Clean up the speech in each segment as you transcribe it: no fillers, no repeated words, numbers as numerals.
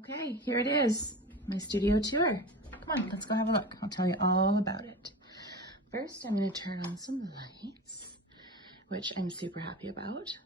Okay, here it is, my studio tour. Come on, let's go have a look. I'll tell you all about it. First, I'm going to turn on some lights, which I'm super happy about.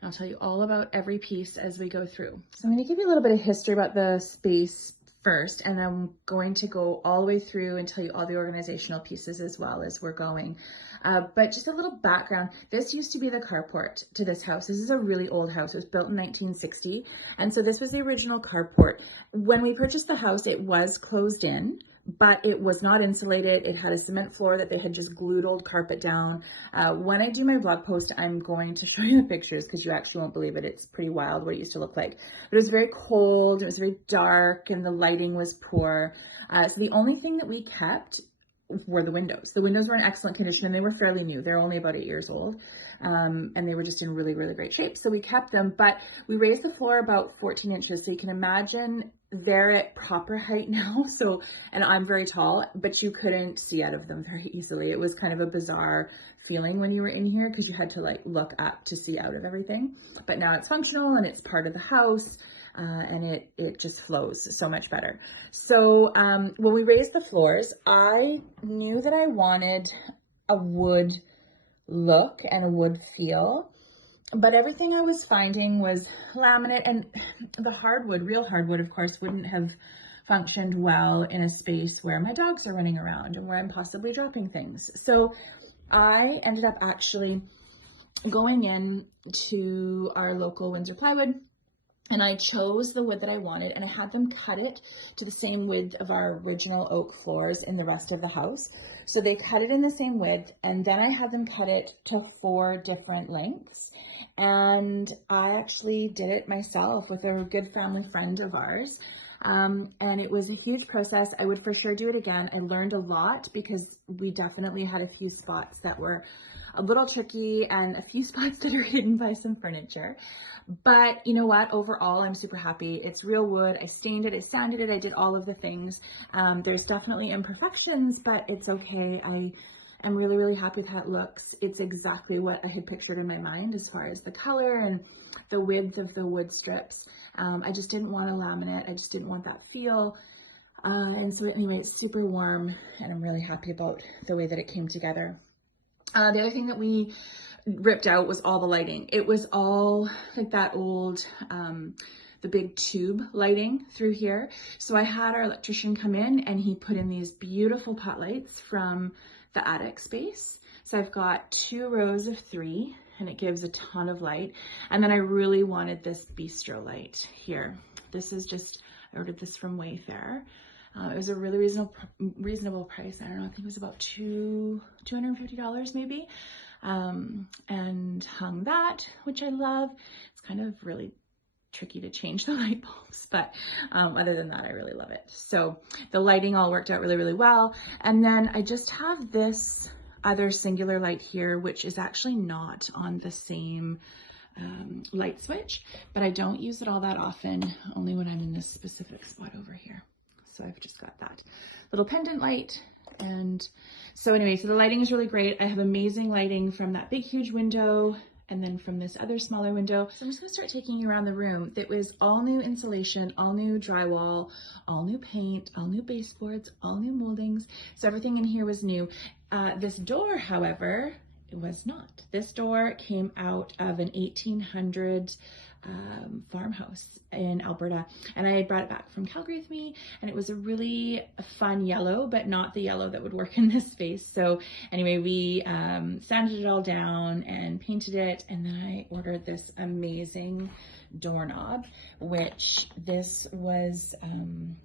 And I'll tell you all about every piece as we go through. So I'm going to give you a little bit of history about the space first, and I'm going to go all the way through and tell you all the organizational pieces as well as we're going. But just a little background, this used to be the carport to this house. This is a really old house. It was built in 1960. And so this was the original carport. When we purchased the house, it was closed in, but it was not insulated. It had a cement floor that they had just glued old carpet down. When I do my blog post, I'm going to show you the pictures because you actually won't believe it. It's pretty wild what it used to look like. But it was very cold, it was very dark, and the lighting was poor. So the only thing that we kept were the windows. The windows were in excellent condition and they were fairly new. They're only about 8 years old. And they were just in really, really great shape. So we kept them, but we raised the floor about 14 inches. So you can imagine they're at proper height now. So, and I'm very tall, but you couldn't see out of them very easily. It was kind of a bizarre feeling when you were in here because you had to like look up to see out of everything. But now it's functional and it's part of the house. And it just flows so much better. So when we raised the floors, I knew that I wanted a wood look and a wood feel, but everything I was finding was laminate, and the hardwood, real hardwood, of course, wouldn't have functioned well in a space where my dogs are running around and where I'm possibly dropping things. So I ended up actually going in to our local Windsor plywood, and I chose the wood that I wanted, and I had them cut it to the same width of our original oak floors in the rest of the house. So they cut it in the same width, and then I had them cut it to 4 different lengths. And I actually did it myself with a good family friend of ours. And it was a huge process. I would for sure do it again. I learned a lot because we definitely had a few spots that were a little tricky and a few spots that are hidden by some furniture. But you know what? Overall, I'm super happy. It's real wood. I stained it, I sanded it, I did all of the things. There's definitely imperfections, but it's okay. I'm really, really happy with how it looks. It's exactly what I had pictured in my mind as far as the color and the width of the wood strips. I just didn't want a laminate. I just didn't want that feel. And so anyway, it's super warm and I'm really happy about the way that it came together. The other thing that we ripped out was all the lighting. It was all like that old, the big tube lighting through here. So I had our electrician come in and he put in these beautiful pot lights from the attic space. So I've got 2 rows of 3 and it gives a ton of light. And then I really wanted this bistro light here. This is just, I ordered this from Wayfair. It was a really reasonable price. I don't know, I think it was about $250 maybe. And hung that, which I love. It's kind of really tricky to change the light bulbs, but other than that, I really love it. So the lighting all worked out really, really well. And then I just have this other singular light here, which is actually not on the same light switch, but I don't use it all that often, only when I'm in this specific spot over here. So I've just got that little pendant light. And so anyway, so the lighting is really great. I have amazing lighting from that big, huge window and then from this other smaller window. So I'm just gonna start taking you around the room. It was all new insulation, all new drywall, all new paint, all new baseboards, all new moldings. So everything in here was new. This door, however, it was not. This door came out of an 1800 farmhouse in Alberta, and I brought it back from Calgary with me, and it was a really fun yellow, but not the yellow that would work in this space. So anyway, we sanded it all down and painted it, and then I ordered this amazing doorknob, which this was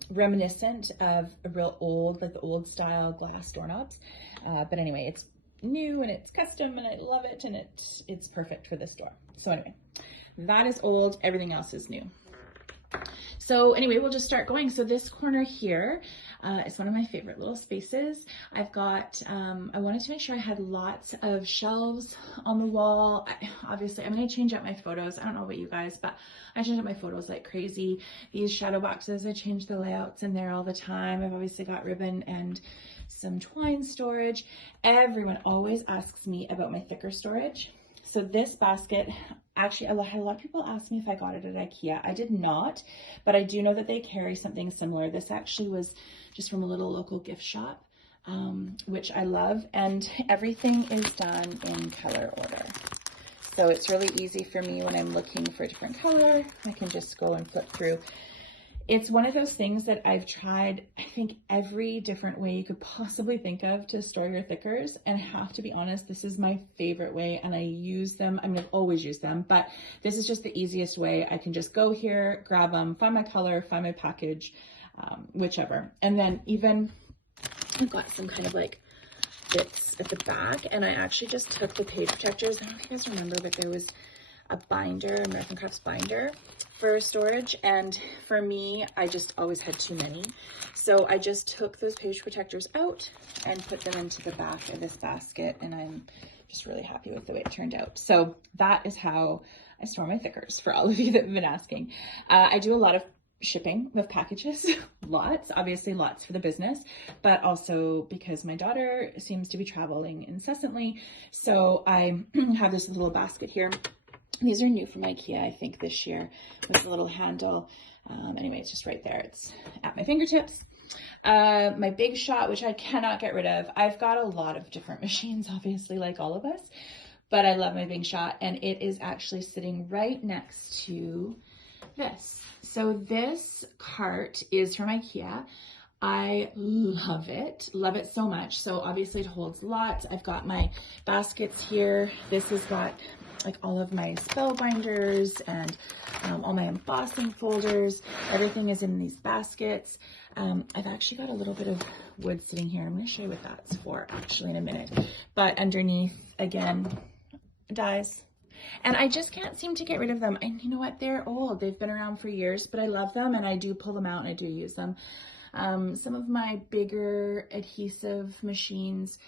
reminiscent of a real old, like the old style glass doorknobs. But anyway, it's new and it's custom and I love it, and it's perfect for this door. So anyway, that is old, everything else is new. So anyway, we'll just start going. So this corner here is one of my favorite little spaces. I've got, I wanted to make sure I had lots of shelves on the wall. Obviously, I'm going to change out my photos. I don't know about you guys, but I change out my photos like crazy. These shadow boxes, I change the layouts in there all the time. I've obviously got ribbon and some twine storage. Everyone always asks me about my thicker storage. So this basket, Actually, a lot of people ask me if I got it at IKEA. I did not, but I do know that they carry something similar. This actually was just from a little local gift shop, which I love, and everything is done in color order. So it's really easy for me when I'm looking for a different color. I can just go and flip through. It's one of those things that I've tried, I think, every different way you could possibly think of to store your thickers. And I have to be honest, this is my favorite way, and I use them. I mean, I've always used them, but this is just the easiest way. I can just go here, grab them, find my color, find my package, whichever. And then even I've got some kind of like bits at the back, and I actually just took the page protectors. I don't know if you guys remember, but there was a binder, American Crafts binder for storage, and for me, I just always had too many. So I just took those page protectors out and put them into the back of this basket, and I'm just really happy with the way it turned out. So that is how I store my thickers, for all of you that have been asking. I do a lot of shipping of packages, lots, obviously lots for the business, but also because my daughter seems to be traveling incessantly. So I have this little basket here. These are new from IKEA, I think, this year, with a little handle. Anyway, it's just right there. It's at my fingertips. My Big Shot, which I cannot get rid of. I've got a lot of different machines, obviously, like all of us, but I love my Big Shot, and it is actually sitting right next to this. So this cart is from IKEA. I love it so much. So obviously it holds lots. I've got my baskets here. This has got like all of my spell binders and all my embossing folders. Everything is in these baskets. I've actually got a little bit of wood sitting here. I'm going to show you what that's for actually in a minute. But underneath, again, dies. And I just can't seem to get rid of them. And you know what? They're old. They've been around for years, but I love them, and I do pull them out and I do use them. Some of my bigger adhesive machines,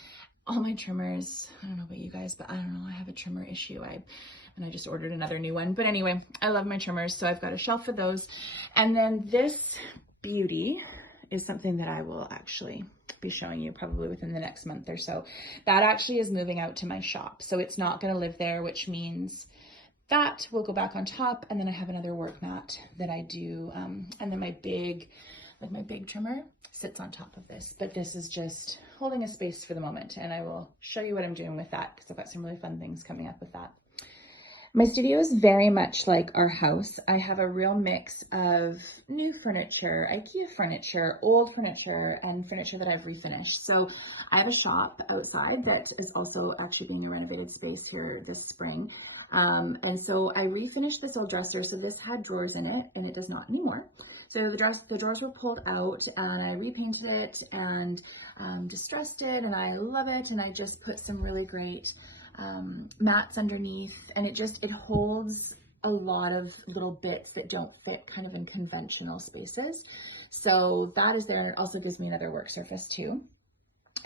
all my trimmers, I don't know about you guys, but I don't know, I have a trimmer issue. And I just ordered another new one. But anyway, I love my trimmers, so I've got a shelf for those. And then this beauty is something that I will actually be showing you probably within the next month or so. That actually is moving out to my shop. So it's not going to live there, which means that will go back on top. And then I have another work mat that I do. And then my big trimmer sits on top of this, but this is just holding a space for the moment. And I will show you what I'm doing with that, because I've got some really fun things coming up with that. My studio is very much like our house. I have a real mix of new furniture, IKEA furniture, old furniture, and furniture that I've refinished. So I have a shop outside that is also actually being a renovated space here this spring. And so I refinished this old dresser. So this had drawers in it, and it does not anymore. So the drawers were pulled out, and I repainted it and distressed it, and I love it. And I just put some really great mats underneath, and it holds a lot of little bits that don't fit kind of in conventional spaces. So that is there, and it also gives me another work surface too.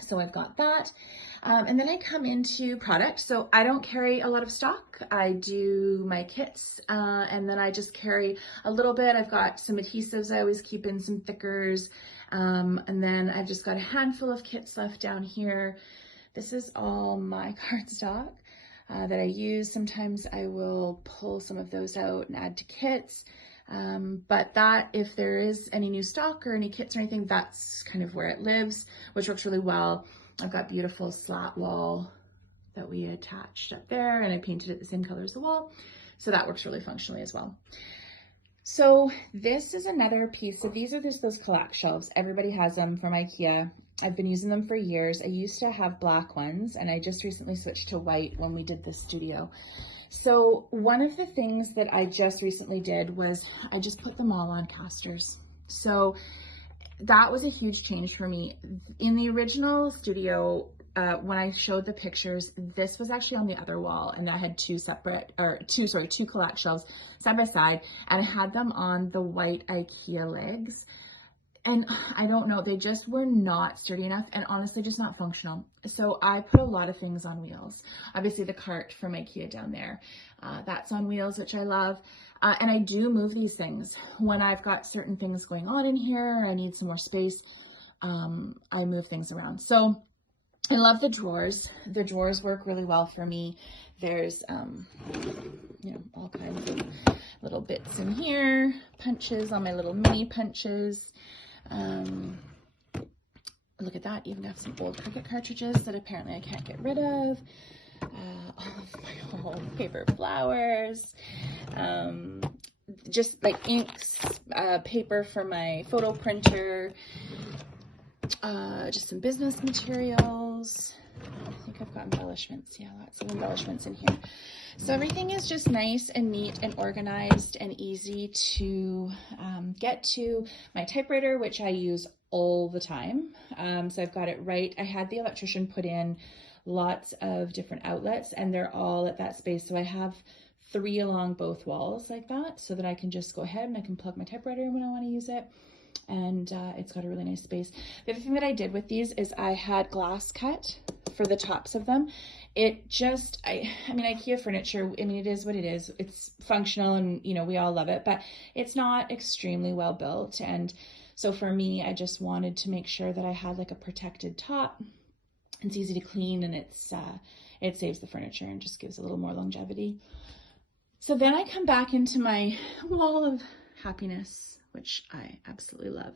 So I've got that. And then I come into product. So I don't carry a lot of stock. I do my kits, and then I just carry a little bit. I've got some adhesives I always keep in, some thickers. And then I've just got a handful of kits left down here. This is all my cardstock that I use. Sometimes I will pull some of those out and add to kits. But that, if there is any new stock or any kits or anything, that's kind of where it lives, which works really well. I've got beautiful slat wall that we attached up there, and I painted it the same color as the wall. So that works really functionally as well. So this is another piece. So these are just those collapse shelves. Everybody has them from IKEA. I've been using them for years. I used to have black ones, and I just recently switched to white when we did this studio. So one of the things that I just recently did was I just put them all on casters. So that was a huge change for me. In the original studio, when I showed the pictures, this was actually on the other wall, and I had two collapse shelves side by side, and I had them on the white IKEA legs. And I don't know, they just were not sturdy enough, and honestly just not functional. So I put a lot of things on wheels. Obviously the cart from IKEA down there, that's on wheels, which I love. And I do move these things when I've got certain things going on in here, I need some more space. I move things around. So I love the drawers. The drawers work really well for me. There's, you know, all kinds of little bits in here, punches on my little mini punches. Look at that, even got some old Cricut cartridges that apparently I can't get rid of. All of my old paper flowers. Just like inks, paper for my photo printer. Just some business materials. I think I've got embellishments. Yeah, lots of embellishments in here. So everything is just nice and neat and organized and easy to get to. My typewriter, which I use all the time. So I've got it right. I had the electrician put in lots of different outlets and they're all at that space. So I have 3 along both walls like that so that I can just go ahead and I can plug my typewriter in when I want to use it. And it's got a really nice space. The other thing that I did with these is I had glass cut for the tops of them. It just, I mean, IKEA furniture, I mean, it is what it is. It's functional and, you know, we all love it, but it's not extremely well built. And so for me, I just wanted to make sure that I had like a protected top. It's easy to clean and it saves the furniture and just gives a little more longevity. So then I come back into my wall of happiness, which I absolutely love.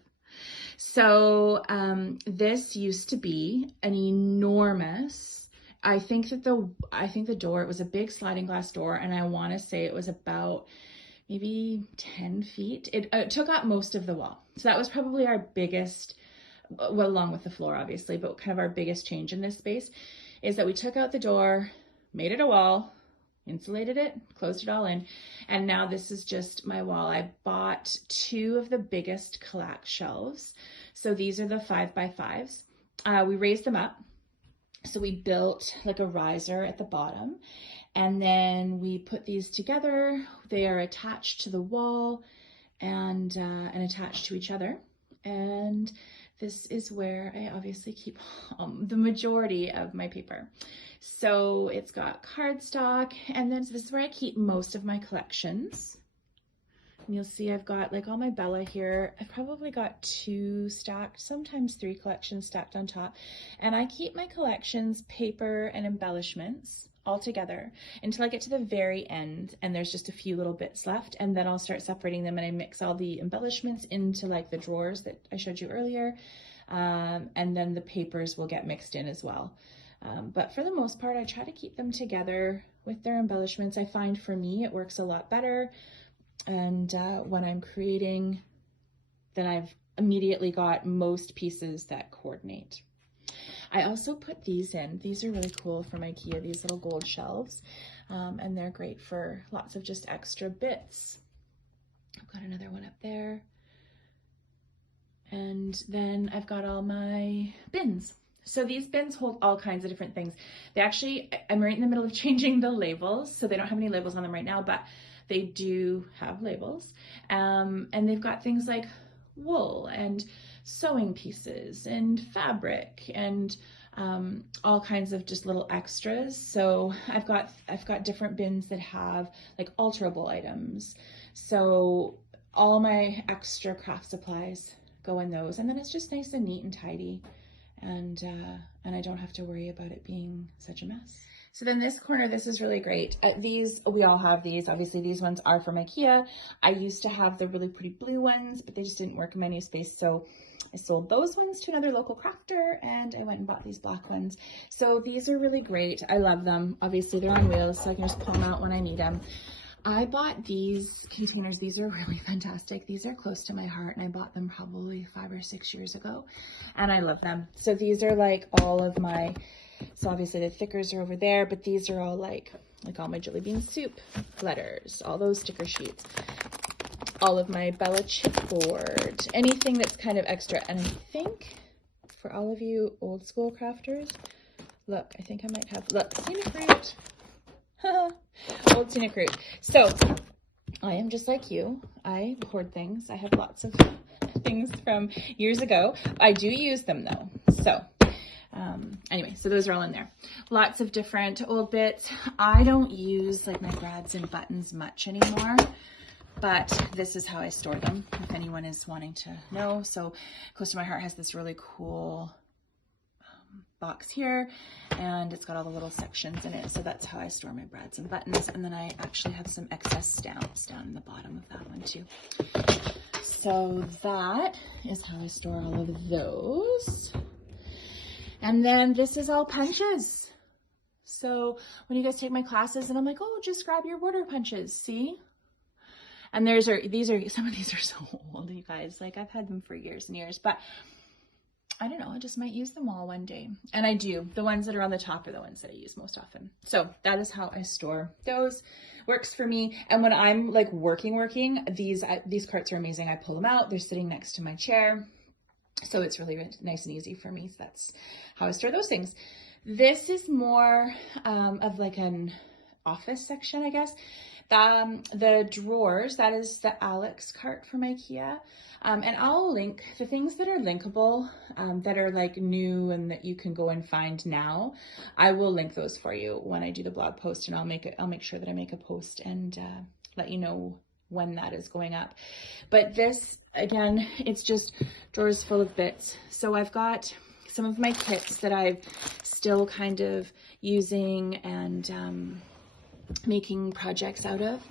So this used to be an enormous, I think the door, it was a big sliding glass door, and I want to say it was about maybe 10 feet. It took up most of the wall. So that was probably our biggest, well, along with the floor, obviously, but kind of our biggest change in this space is that we took out the door, made it a wall, insulated it, closed it all in, and now this is just my wall. I bought 2 of the biggest Kallax shelves. So these are the 5x5s. We raised them up. So we built like a riser at the bottom, and then we put these together. They are attached to the wall and attached to each other. And this is where I obviously keep the majority of my paper. So it's got cardstock, and then this is where I keep most of my collections. And you'll see I've got like all my Bella here. I've probably got 2 stacked, sometimes 3 collections stacked on top. And I keep my collections, paper and embellishments all together until I get to the very end and there's just a few little bits left, and then I'll start separating them and I mix all the embellishments into like the drawers that I showed you earlier. And then the papers will get mixed in as well. But for the most part, I try to keep them together with their embellishments. I find for me, it works a lot better. And when I'm creating, then I've immediately got most pieces that coordinate. I also put these in. These are really cool from IKEA, these little gold shelves. And they're great for lots of just extra bits. I've got another one up there. And then I've got all my bins. So these bins hold all kinds of different things. They actually, I'm right in the middle of changing the labels, so they don't have any labels on them right now, but they do have labels. And they've got things like wool and sewing pieces and fabric and all kinds of just little extras. So I've got different bins that have like alterable items. So all my extra craft supplies go in those, and then it's just nice and neat and tidy. And I don't have to worry about it being such a mess. So then this corner, this is really great. These, we all have these. Obviously these ones are from IKEA. I used to have the really pretty blue ones, but they just didn't work in my new space. So I sold those ones to another local crafter and I went and bought these black ones. So these are really great. I love them. Obviously they're on wheels, so I can just pull them out when I need them. I bought these containers. These are really fantastic. These are close to my heart, and I bought them probably 5 or 6 years ago, and I love them. So these are like all of my, so obviously the thickers are over there, but these are all like all my jelly bean soup letters, all those sticker sheets, all of my Bella chipboard, anything that's kind of extra. And I think for all of you old school crafters, look, I think I might have, look, scenic route. Old scenic route. So I am just like you. I hoard things. I have lots of things from years ago. I do use them though. So anyway, so those are all in there. Lots of different old bits. I don't use like my brads and buttons much anymore, but this is how I store them if anyone is wanting to know. So Close to My Heart has this really cool box here, and it's got all the little sections in it. So that's how I store my brads and buttons. And then I actually have some excess stamps down in the bottom of that one too. So that is how I store all of those. And then this is all punches. So when you guys take my classes and I'm like, oh, just grab your border punches, see? And some of these are so old, you guys. Like, I've had them for years and years, but I don't know, I just might use them all one day. And I do. The ones that are on the top are the ones that I use most often. So that is how I store those. Works for me. And when I'm like working, these carts are amazing. I pull them out. They're sitting next to my chair. So it's really nice and easy for me. So that's how I store those things. This is more of like an office section, I guess. The drawers, that is the Alex cart from IKEA. And I'll link the things that are linkable, that are like new and that you can go and find now. I will link those for you when I do the blog post, and I'll make sure that I make a post and let you know when that is going up. But this, again, it's just drawers full of bits. So I've got some of my kits that I'm still kind of using and making projects out of.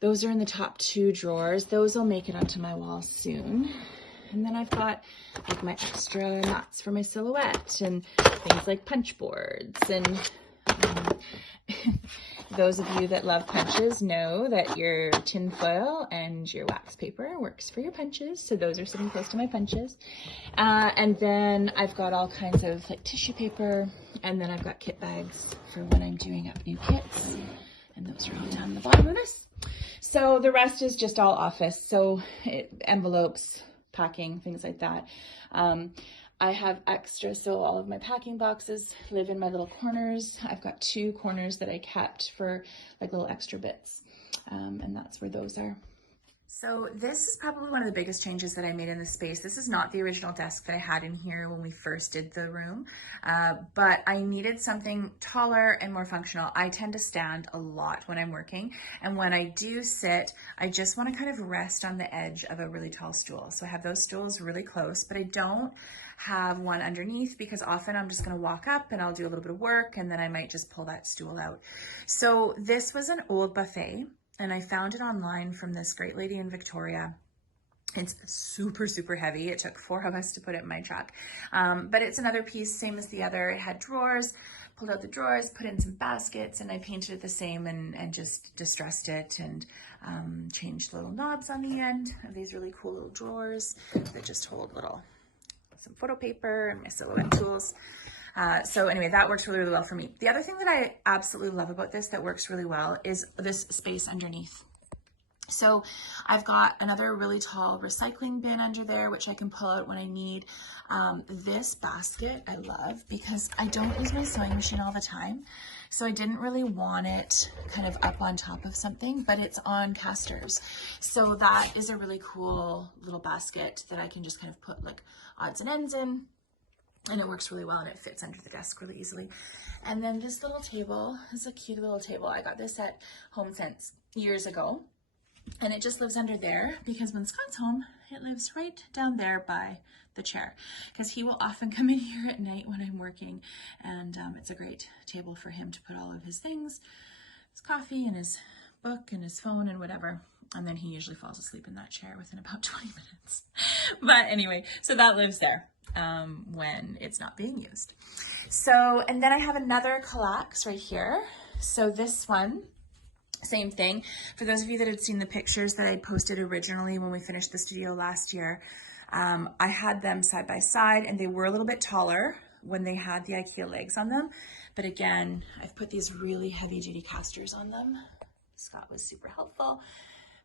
Those are in the top 2 drawers. Those will make it onto my wall soon. And then I've got like my extra knots for my silhouette and things like punch boards. And those of you that love punches know that your tin foil and your wax paper works for your punches. So those are sitting close to my punches. And then I've got all kinds of like tissue paper, and then I've got kit bags for when I'm doing up new kits. And those are all down in the bottom of this. So the rest is just all office. So envelopes, packing, things like that. I have extra, so all of my packing boxes live in my little corners. I've got 2 corners that I kept for like little extra bits, and that's where those are. So this is probably one of the biggest changes that I made in the space. This is not the original desk that I had in here when we first did the room, but I needed something taller and more functional. I tend to stand a lot when I'm working, and when I do sit, I just want to kind of rest on the edge of a really tall stool. So I have those stools really close, but I don't have one underneath because often I'm just going to walk up and I'll do a little bit of work and then I might just pull that stool out. So this was an old buffet, and I found it online from this great lady in Victoria. It's super, super heavy. It took 4 of us to put it in my truck. But it's another piece, same as the other. It had drawers, pulled out the drawers, put in some baskets, and I painted it the same and just distressed it and changed little knobs on the end of these really cool little drawers that just hold some photo paper and my silhouette tools. So anyway, that works really, really well for me. The other thing that I absolutely love about this that works really well is this space underneath. So I've got another really tall recycling bin under there, which I can pull out when I need. This basket I love because I don't use my sewing machine all the time. So I didn't really want it kind of up on top of something, but it's on casters. So that is a really cool little basket that I can just kind of put like odds and ends in. And it works really well, and it fits under the desk really easily. And then this little table is a cute little table. I got this at HomeSense years ago, and it just lives under there because when Scott's home, it lives right down there by the chair because he will often come in here at night when I'm working, and it's a great table for him to put all of his things, his coffee and his book and his phone and whatever. And then he usually falls asleep in that chair within about 20 minutes. But anyway, so that lives there when it's not being used. So, and then I have another Kallax right here. So this one, same thing. For those of you that had seen the pictures that I posted originally when we finished the studio last year, I had them side by side, and they were a little bit taller when they had the IKEA legs on them. But again, I've put these really heavy duty casters on them. Scott was super helpful.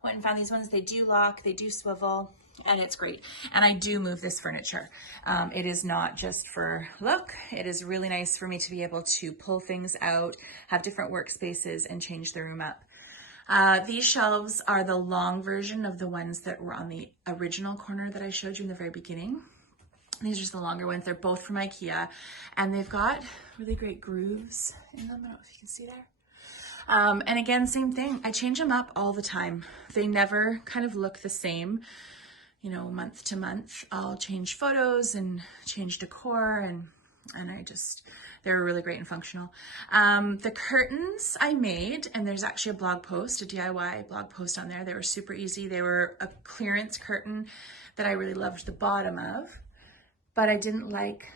Went and found these ones. They do lock, they do swivel, and it's great. And I do move this furniture. It is not just for look. It is really nice for me to be able to pull things out, have different workspaces, and change the room up. These shelves are the long version of the ones that were on the original corner that I showed you in the very beginning. These are just the longer ones. They're both from IKEA, and they've got really great grooves in them. I don't know if you can see there. And again, same thing. I change them up all the time. They never kind of look the same, you know, month to month. I'll change photos and change decor, and and they were really great and functional. The curtains I made, and there's actually a blog post, a DIY blog post on there. They were super easy. They were a clearance curtain that I really loved the bottom of, but I didn't like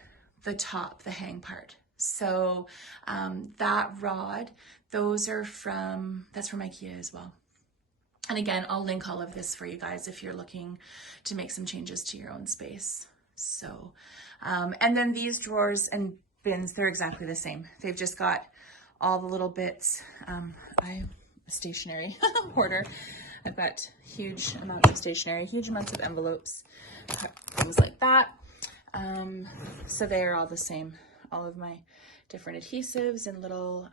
the top, the hang part. So that rod, that's from IKEA as well. And again, I'll link all of this for you guys if you're looking to make some changes to your own space. So, and then these drawers and bins, they're exactly the same. They've just got all the little bits. I'm a stationery hoarder. I've got huge amounts of stationery, huge amounts of envelopes, things like that. So they are all the same. All of my different adhesives and little,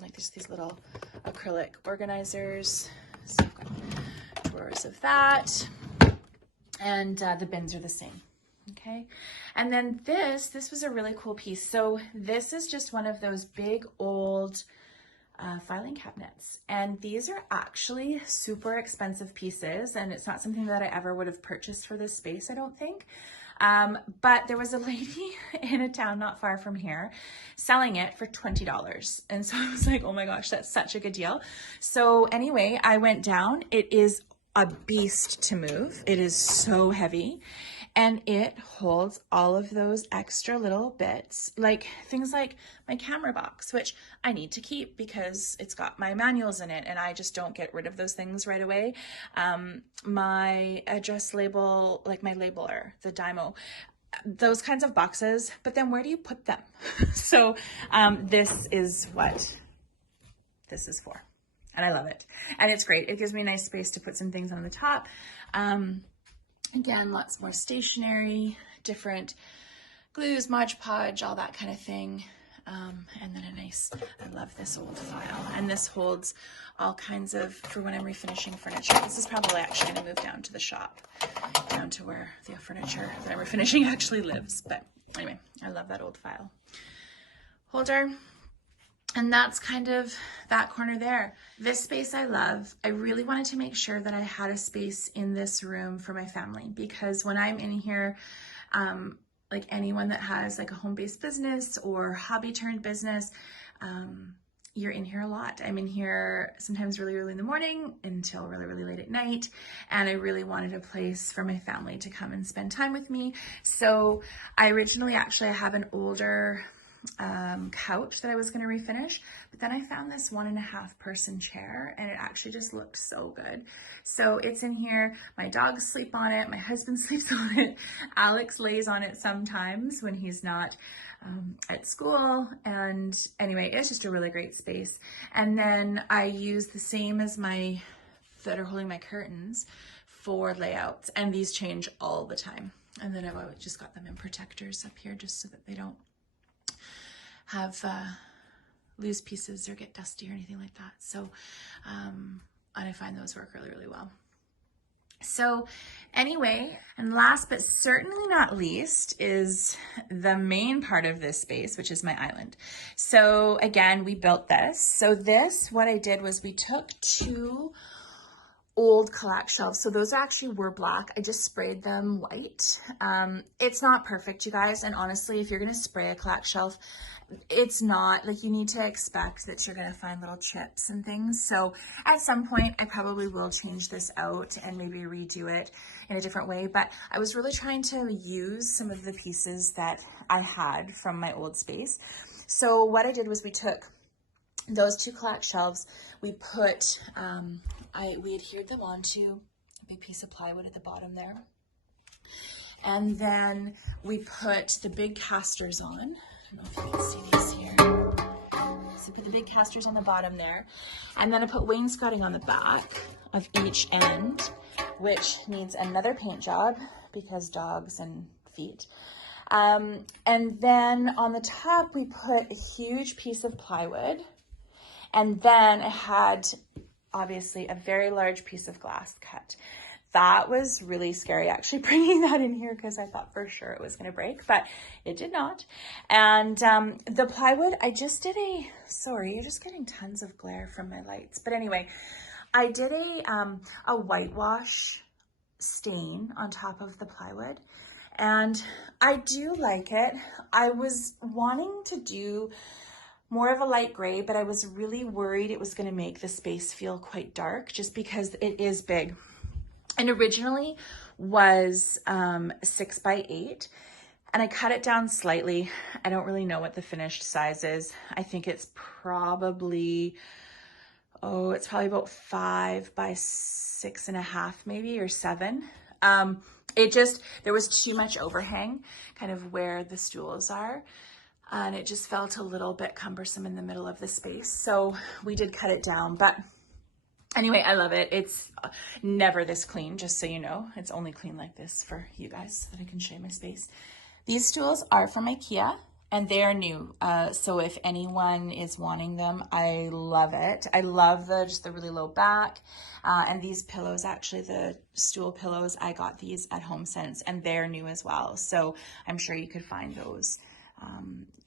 like there's these little acrylic organizers. So I've got drawers of that. And the bins are the same. Okay. And then this was a really cool piece. So this is just one of those big old filing cabinets. And these are actually super expensive pieces. And it's not something that I ever would have purchased for this space, I don't think. But there was a lady in a town not far from here selling it for $20. And so I was like, oh my gosh, that's such a good deal. So anyway, I went down. It is a beast to move. It is so heavy. And it holds all of those extra little bits, like things like my camera box, which I need to keep because it's got my manuals in it and I just don't get rid of those things right away. My address label, like my labeler, the Dymo, those kinds of boxes, but then where do you put them? So this is what this is for. And I love it. And it's great. It gives me a nice space to put some things on the top. Again, lots more stationery, different glues, Mod Podge, all that kind of thing. And then I love this old file. And this holds all kinds of, for when I'm refinishing furniture. This is probably actually going to move down to the shop, down to where the furniture that I'm refinishing actually lives. But anyway, I love that old file holder. And that's kind of that corner there. This space I love. I really wanted to make sure that I had a space in this room for my family, because when I'm in here, like anyone that has like a home-based business or hobby turned business, you're in here a lot. I'm in here sometimes really early in the morning until really, really late at night. And I really wanted a place for my family to come and spend time with me. So I originally actually have an older couch that I was going to refinish, but then I found this 1.5 person chair and it actually just looked so good. So it's in here. My dogs sleep on it. My husband sleeps on it. Alex lays on it sometimes when he's not at school. And anyway, it's just a really great space. And then I use the same as that are holding my curtains for layouts, and these change all the time. And then I've just got them in protectors up here just so that they don't have loose pieces or get dusty or anything like that. So, and I find those work really, really well. So anyway, and last but certainly not least is the main part of this space, which is my island. So again, we built this. So what I did was we took 2 old collapse shelves. So those actually were black. I just sprayed them white. It's not perfect, you guys. And honestly, if you're going to spray a collapse shelf, it's not like, you need to expect that you're going to find little chips and things. So at some point I probably will change this out and maybe redo it in a different way. But I was really trying to use some of the pieces that I had from my old space. So what I did was we took those 2 collapse shelves, we put, we adhered them onto a big piece of plywood at the bottom there. And then we put the big casters on. I don't know if you can see these here. So put the big casters on the bottom there. And then I put wainscoting on the back of each end, which needs another paint job because dogs and feet. And then on the top, we put a huge piece of plywood. And then I had, obviously, a very large piece of glass cut. That was really scary, actually, bringing that in here, because I thought for sure it was going to break, but it did not. And the plywood, I just did sorry, you're just getting tons of glare from my lights. But anyway, I did a whitewash stain on top of the plywood. And I do like it. I was wanting to do more of a light gray, but I was really worried it was going to make the space feel quite dark just because it is big. And originally was 6 by 8, and I cut it down slightly. I don't really know what the finished size is. I think it's probably, it's probably about 5 by 6.5 maybe, or 7. There was too much overhang kind of where the stools are. And it just felt a little bit cumbersome in the middle of the space. So we did cut it down, but anyway, I love it. It's never this clean, just so you know. It's only clean like this for you guys so that I can show you my space. These stools are from IKEA and they are new. So if anyone is wanting them, I love it. I love just the really low back. And these pillows, actually the stool pillows, I got these at HomeSense and they're new as well. So I'm sure you could find those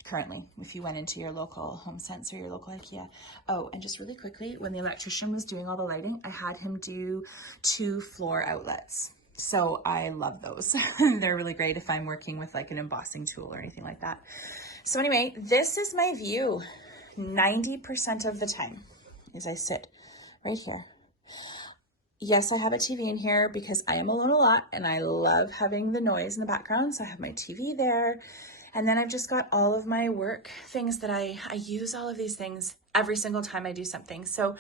currently if you went into your local HomeSense or your local IKEA. Oh, and just really quickly, when the electrician was doing all the lighting, I had him do 2 floor outlets. So I love those. They're really great if I'm working with like an embossing tool or anything like that. So anyway, this is my view 90% of the time as I sit right here. Yes, I have a TV in here because I am alone a lot and I love having the noise in the background. So I have my TV there. And then I've just got all of my work things that I use all of these things every single time I do something. So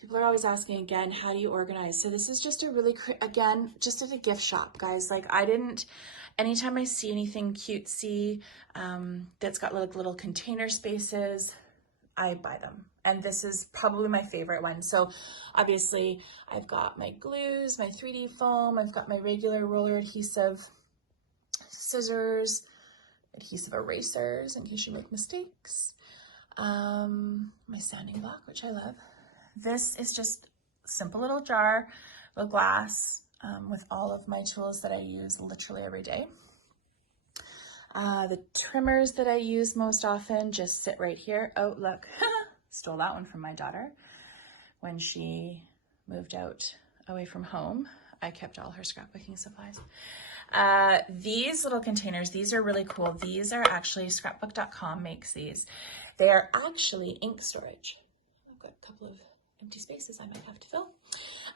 people are always asking again, how do you organize? So this is just a really, again, just at a gift shop, guys. Like anytime I see anything cutesy that's got little container spaces, I buy them. And this is probably my favorite one. So obviously I've got my glues, my 3D foam, I've got my regular roller adhesive, scissors, adhesive erasers in case you make mistakes, my sanding block, which I love. This is just a simple little jar of glass with all of my tools that I use literally every day. The trimmers that I use most often just sit right here. Oh, look, stole that one from my daughter. When she moved out away from home, I kept all her scrapbooking supplies. These little containers, these are really cool. These are actually, scrapbook.com makes these. They are actually ink storage. I've got a couple of empty spaces I might have to fill.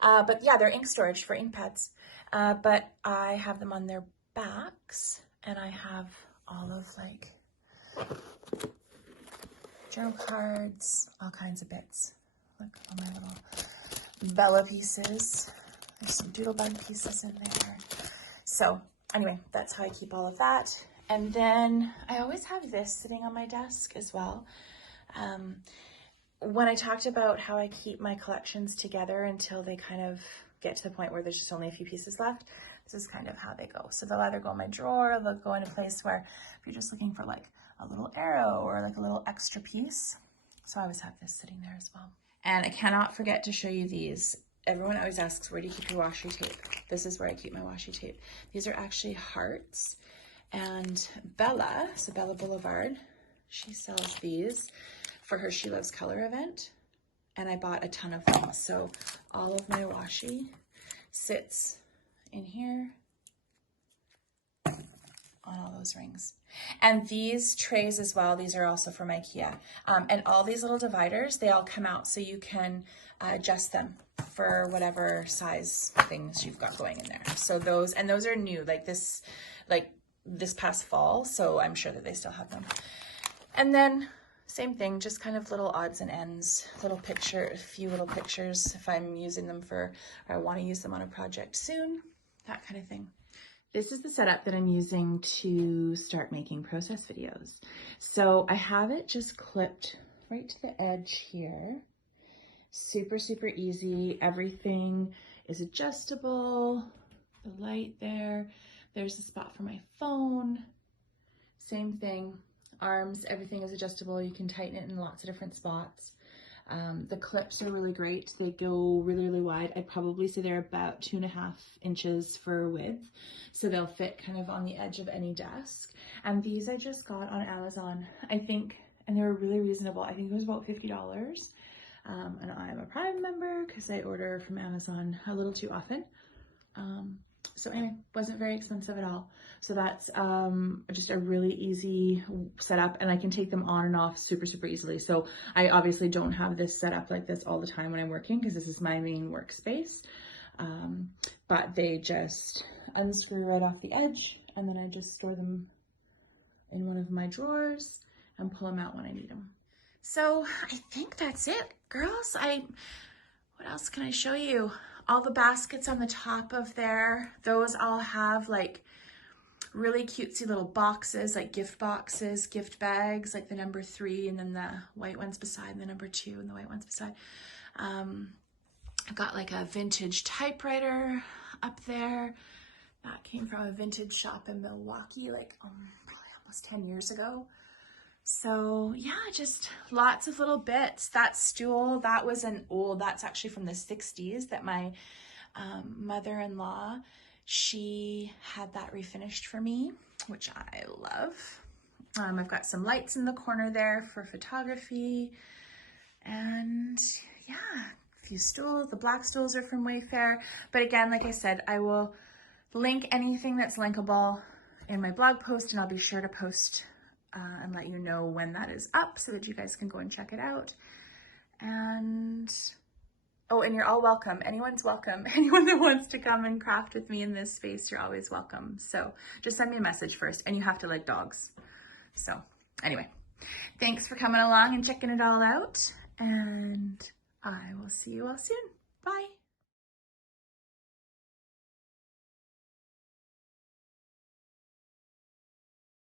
But yeah, they're ink storage for ink pads. But I have them on their backs and I have all of like journal cards, all kinds of bits. Look, all my little Bella pieces. There's some doodlebug pieces in there. So anyway, that's how I keep all of that. And then I always have this sitting on my desk as well. When I talked about how I keep my collections together until they kind of get to the point where there's just only a few pieces left, this is kind of how they go. So they'll either go in my drawer, they'll go in a place where if you're just looking for like a little arrow or like a little extra piece. So I always have this sitting there as well. And I cannot forget to show you these. Everyone always asks, where do you keep your washi tape? This is where I keep my washi tape. These are actually hearts. And Bella, so Bella Boulevard, she sells these for her She Loves Color event. And I bought a ton of them. So all of my washi sits in here on all those rings. And these trays as well, these are also from IKEA. And all these little dividers, they all come out so you can adjust them for whatever size things you've got going in there. So those are new, like this past fall, so I'm sure that they still have them. And then same thing, just kind of little odds and ends, a few little pictures if I'm using them or I want to use them on a project soon, that kind of thing. This is the setup that I'm using to start making process videos. So I have it just clipped right to the edge here. Super, super easy. Everything is adjustable. The light there. There's a spot for my phone. Same thing. Arms, everything is adjustable. You can tighten it in lots of different spots. The clips are really great. They go really, really wide. I'd probably say they're about 2.5 inches for width. So they'll fit kind of on the edge of any desk. And these I just got on Amazon, I think, and they were really reasonable. I think it was about $50. And I'm a Prime member because I order from Amazon a little too often. So anyway, wasn't very expensive at all. So that's just a really easy setup, and I can take them on and off super, super easily. So I obviously don't have this set up like this all the time when I'm working because this is my main workspace. But they just unscrew right off the edge, and then I just store them in one of my drawers and pull them out when I need them. So I think that's it, girls. What else can I show you? All the baskets on the top of there, those all have like really cutesy little boxes, like gift boxes, gift bags, like the number 3 and then the white ones beside, and the number 2 and the white ones beside. I've got like a vintage typewriter up there. That came from a vintage shop in Milwaukee, like probably almost 10 years ago. So yeah, just lots of little bits. That stool, that was that's actually from the 60s that my mother-in-law, she had that refinished for me, which I love. I've got some lights in the corner there for photography. And yeah, a few stools. The black stools are from Wayfair. But again, like I said, I will link anything that's linkable in my blog post, and I'll be sure to post and let you know when that is up so that you guys can go and check it out. And oh, and you're all welcome. Anyone's welcome. Anyone that wants to come and craft with me in this space, you're always welcome. So just send me a message first, and you have to like dogs. So anyway, thanks for coming along and checking it all out, and I will see you all soon. Bye.